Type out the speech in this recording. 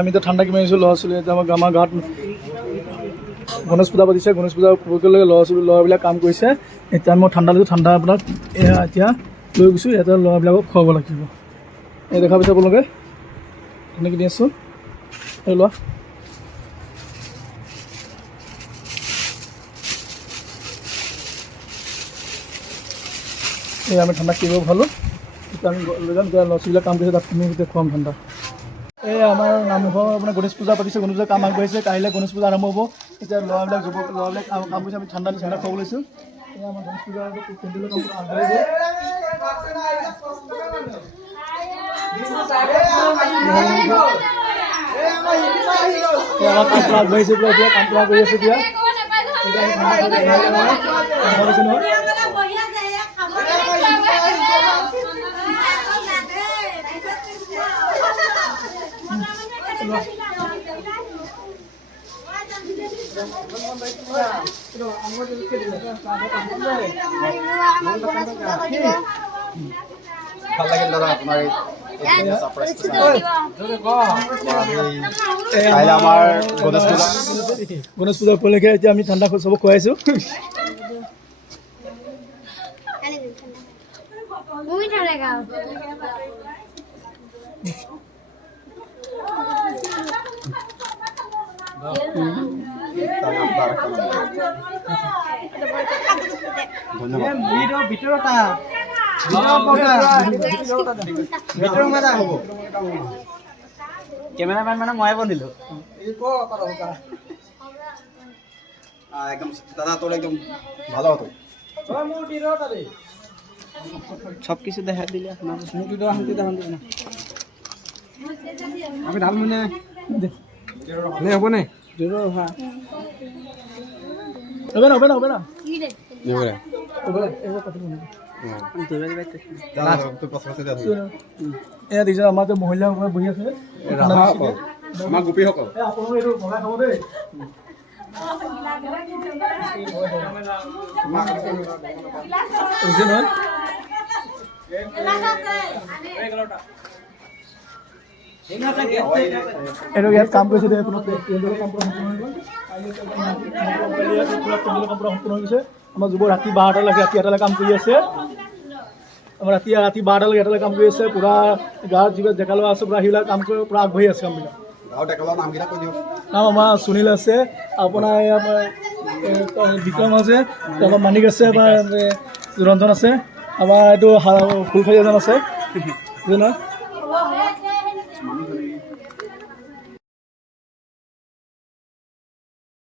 আমি তো ঠাণ্ডা কিমান আছোঁ ল'ৰা ছোৱালী আমাৰ গাঁৱত গণেশ পূজা পাতিছে। গণেশ পূজা উপলক্ষে ল'ৰাবিলাক কাম কৰিছে। এতিয়া মই ঠাণ্ডা লৈছোঁ। ঠাণ্ডা আপোনাক এতিয়া লৈ গৈছোঁ। ইয়াতে ল'ৰাবিলাকক খুৱাব লাগিব। এই দেখা পাইছে আপোনালোকে তেনেকৈ দি আছোঁ। এই লোৱা এই আমি ঠাণ্ডা কিনিব ভালো। এতিয়া আমি লৈ যাম। এতিয়া ল'ৰা ছোৱালীবিলাক কাম কৰিছে তাত আমি এতিয়া খুৱাম ঠাণ্ডা। এই আমাৰ নামঘৰ আপোনাৰ গণেশ পূজা পাতিছে। গণেশ পূজা কাম আগবাঢ়িছে। কাইলৈ গণেশ পূজা আৰম্ভ হ'ব। এতিয়া ল'ৰাবিলাক ল'ৰাবিলাক কাম কৰিছে। আমি ঠাণ্ডা খুৱাব লৈছোঁ। এই আমাৰ গণেশ পূজা পেণ্ডেলৰ কাম আগবাঢ়িব। আমাৰ কামটো আগবাঢ়িছে। এতিয়া কামটো কৰি আছে। এতিয়া ভাল লাগিল দাদা আপোনাৰ আমাৰ গণেশ পূজা উপলক্ষে এতিয়া আমি ঠাণ্ডা চবক খুৱাইছোঁ। কেমেৰামেন মানে ময়ে বনিলোঁ। একদম দাদা তোর একদম ভালো হতো। সব কিছু দেখা দিলে আপনার আমি ঢাল মানে হব না হবে না এয়া দেখিছে আমাৰ যে মহিলাসকলে বহি আছে। আমার গোপীসকল আপোনালোকে এইটো ভগাই খাব দেই। নহয় এইটো ইয়াত কাম কৰিছে দেই। কাম সম্পূৰ্ণ হৈ গৈছে। আমাৰ যুৱ ৰাতি 12টালৈকে ৰাতি 8টালৈ কাম কৰি আছে। আমাৰ ৰাতি 12টালৈকে 8টালৈ কাম কৰি আছে। পূৰা গাঁৱত যিবিলাক ডেকা ল'ৰা আছে পূৰা সেইবিলাক কাম কৰি পূৰা আগবাঢ়ি আছে কামবিলাক। নাম আমাৰ সুনীল আছে, আপোনাৰ বিক্ৰম আছে, আমাৰ মানিক আছে, আমাৰ ৰঞ্জন আছে, আমাৰ এইটো ফুলফাৰী এজন আছে।